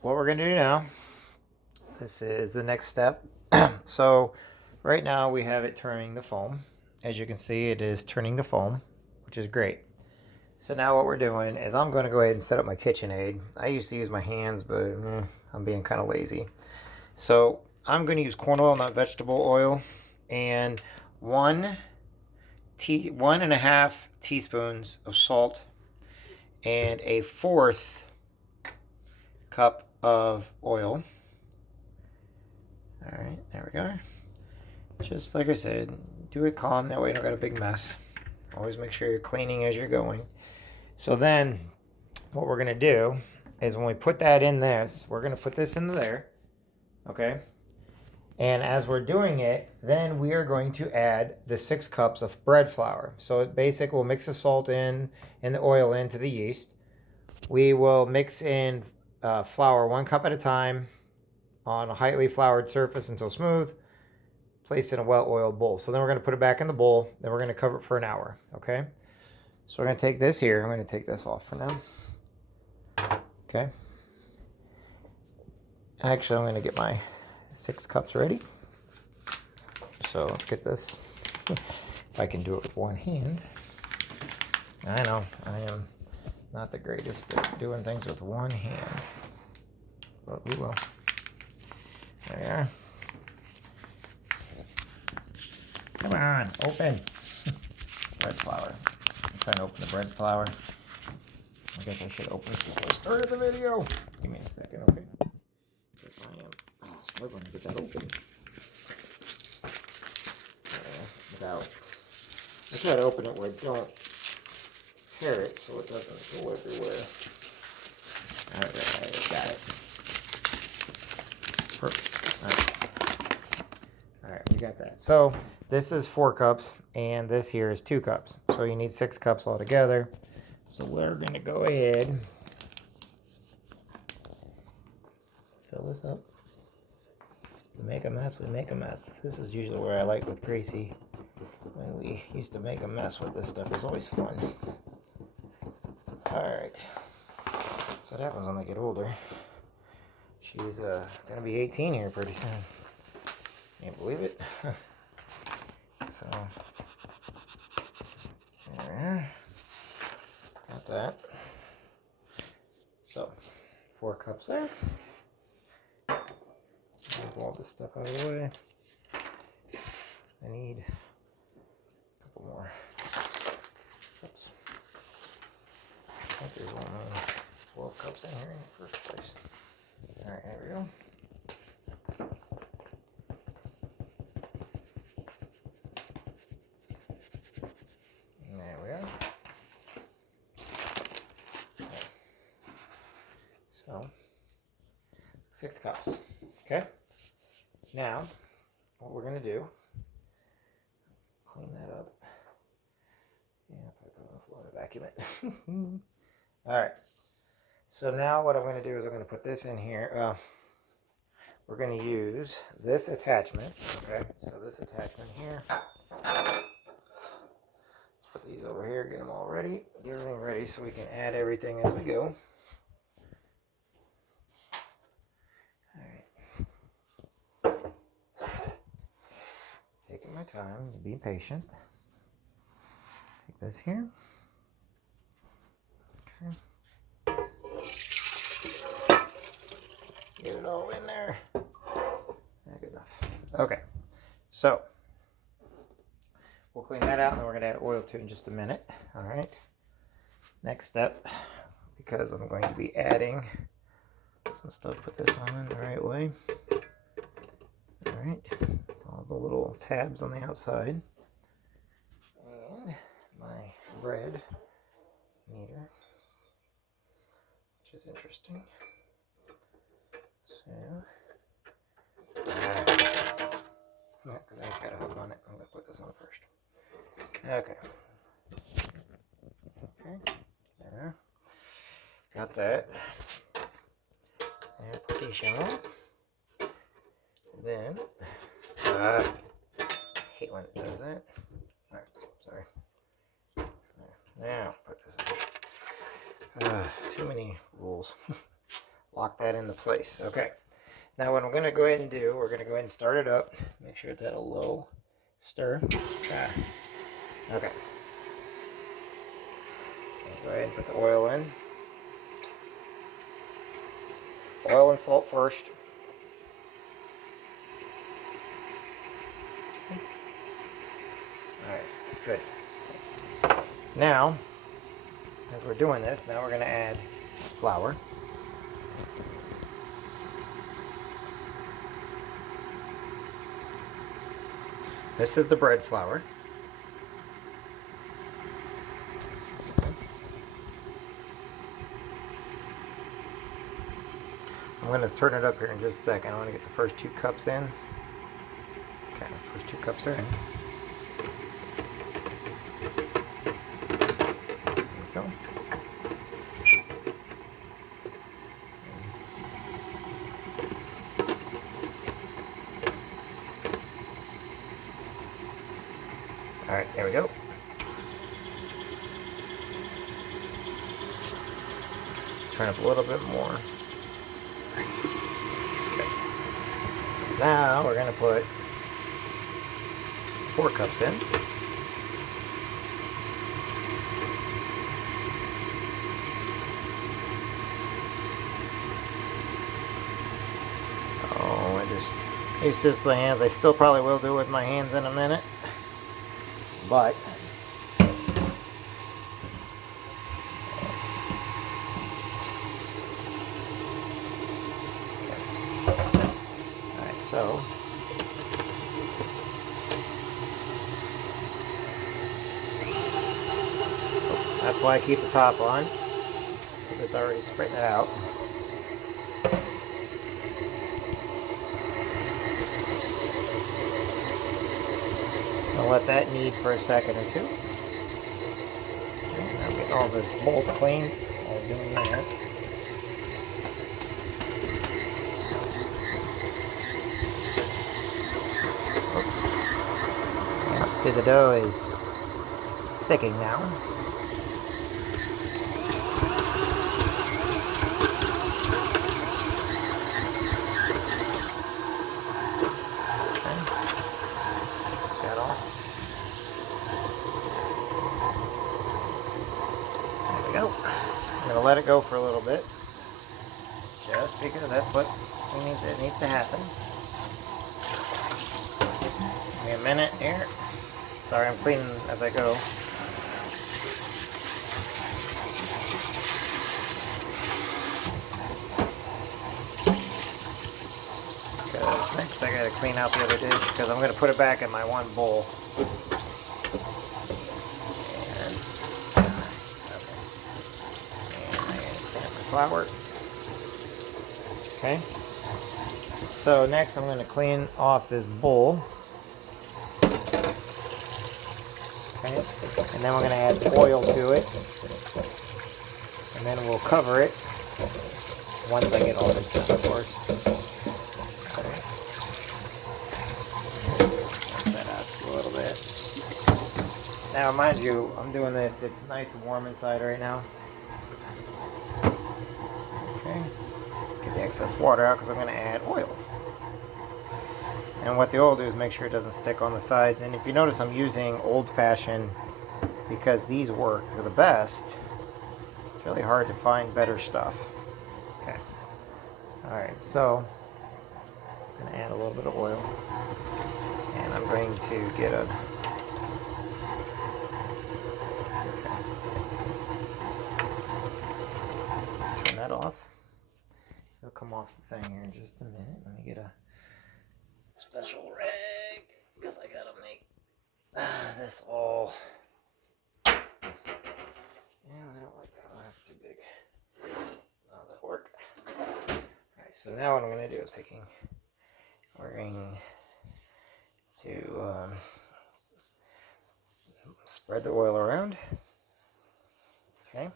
what we're going to do now, this is the next step. So right now we have it turning the foam. As you can see, it is turning the foam, which is great. So now what we're doing is I'm going to go ahead and set up my KitchenAid. I used to use my hands, but I'm being kind of lazy. So I'm going to use corn oil, not vegetable oil, and 1.5 teaspoons of salt, and a fourth cup of oil. All right, there we go. Just like I said, do it calm. That way you don't got a big mess. Always make sure you're cleaning as you're going. So then what we're going to do is when we put that in this, we're going to put this in there. Okay. And as we're doing it, then we are going to add the 6 cups of bread flour. So basically we'll mix the salt in and the oil into the yeast. We will mix in flour 1 cup at a time on a lightly floured surface until smooth. Place in a well-oiled bowl. So then we're going to put it back in the bowl. Then we're going to cover it for an hour. Okay. So we're going to take this here. I'm going to take this off for now. Okay. Actually, I'm going to get my 6 cups ready. So let's get this. If I can do it with one hand. I know I am not the greatest at doing things with one hand, but we will. There we are. Come on, open. Bread flour. I'm trying to open the bread flour. I guess I should open it before I started the video. Give me a second, okay? Because I am struggling to get that open. Without. I try to open it where I don't tear it so it doesn't go everywhere. Alright, got it. Perfect. Alright, we got that. So this is 4 cups and this here is 2 cups. So you need 6 cups altogether. So we're going to go ahead, fill this up. We make a mess, we make a mess. This is usually where I like with Gracie. When we used to make a mess with this stuff, it was always fun. Alright. So that happens when I get older. She's going to be 18 here pretty soon. Can't believe it. So, there. Got that. So, 4 cups there. Move all this stuff out of the way. I need a couple more. Oops. I think there's only 12 cups in here in the first place. Alright, there we go. And there we are. Okay. So, 6 cups. Okay? Now, what we're going to do, clean that up. Yeah, probably vacuum it. Alright. So now what I'm going to do is I'm going to put this in here. We're going to use this attachment. Okay, so this attachment here. Let's put these over here, get them all ready. Get everything ready so we can add everything as we go. Alright. Taking my time, be patient. Take this here. Okay. Get it all in there. Good enough. Okay, so we'll clean that out and then we're going to add oil to it in just a minute. All right. Next step, because I'm going to be adding some stuff, put this on in the right way. All right. All the little tabs on the outside. And my bread meter, which is interesting. So, that's got a hook on it. I'm going to put this on first. Okay. Okay. There. Got that. And put the shower. Then, I hate when it does that. Alright, sorry. There. Now, put this on. Too many rules. lock that into place. Okay. Now what I'm going to go ahead and do, we're going to go ahead and start it up. Make sure it's at a low stir. Okay. Go ahead and put the oil in. Oil and salt first. Alright, good. Now, as we're doing this, now we're going to add flour. This is the bread flour. I'm going to turn it up here in just a second. I want to get the first 2 cups in. Okay, first 2 cups are in. There we go. Alright, there we go. Turn up a little bit more. Okay. So now we're going to put 4 cups in. Oh, it's just my hands. I still probably will do it with my hands in a minute. But alright, so that's why I keep the top on, because it's already spreading it out. I'll let that knead for a second or two. Okay, I'm getting all this bowls clean while doing that. Yeah, see, the dough is sticking now. I'm going to let it go for a little bit, just because that's what it needs to happen. Give me a minute here. Sorry, I'm cleaning as I go. Because next I got to clean out the other dish, because I'm going to put it back in my one bowl. Flour. Okay. So next I'm going to clean off this bowl. Okay. And then we're going to add oil to it. And then we'll cover it once I get all this done, of course. Okay. Mix that up just a little bit. Now mind you, I'm doing this, it's nice and warm inside right now. Get the excess water out because I'm going to add oil. And what the oil do is make sure it doesn't stick on the sides. And if you notice, I'm using old-fashioned because these work for the best. It's really hard to find better stuff. Okay. Alright, so I'm going to add a little bit of oil. And I'm going to get a... Turn that off. It'll come off the thing here in just a minute. Let me get a special rag, because I gotta make this all... Yeah, I don't like that one. That's too big. No, that'll work. Alright, so now what I'm going to do is we're going to spread the oil around. Okay.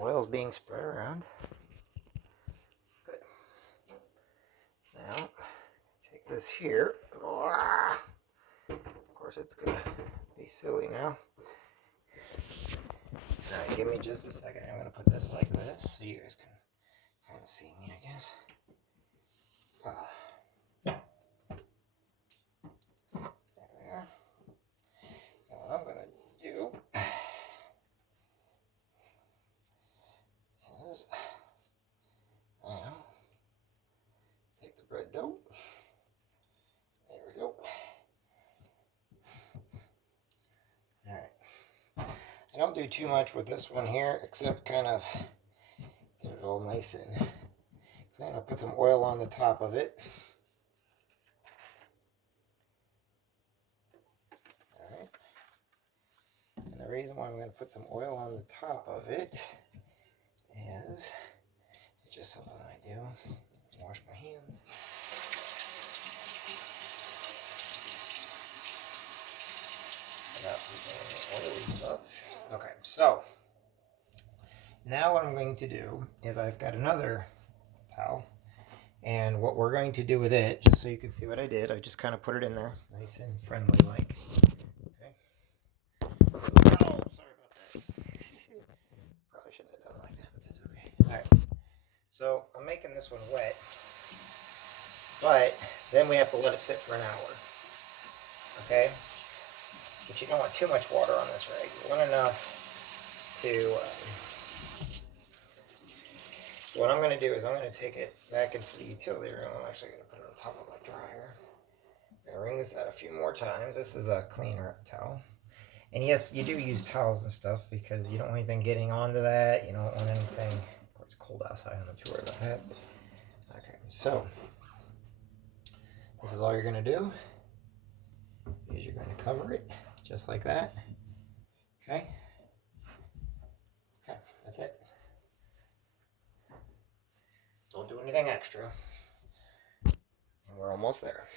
Oil's being spread around. Good. Now, take this here. Of course, it's going to be silly now. Alright, give me just a second. I'm going to put this like this so you guys can kind of see me, I guess. There we are. Now what I'm going to do is now take the bread dough. There we go. Alright. I don't do too much with this one here, except kind of get it all nice and clean. I'll put some oil on the top of it. Alright. And the reason why I'm going to put some oil on the top of it is it's just something I do. Wash my hands. Without any oily stuff. Okay, so now what I'm going to do is I've got another towel, and what we're going to do with it, just so you can see what I did, I just kind of put it in there, nice and friendly like. Okay. Oh, sorry about that. Probably shouldn't have done it like that, but that's okay. All right. So I'm making this one wet, but then we have to let it sit for an hour. Okay. But you don't want too much water on this rag. You want enough to. So what I'm going to do is I'm going to take it back into the utility room. I'm actually going to put it on top of my dryer. I'm going to wring this out a few more times. This is a cleaner towel. And yes, you do use towels and stuff because you don't want anything getting onto that. You don't want anything. Of course, it's cold outside. I'm not too worried about that. Okay, so this is all you're going to do. Is you're going to cover it just like that. Okay. Okay, that's it. Don't do anything extra. And we're almost there.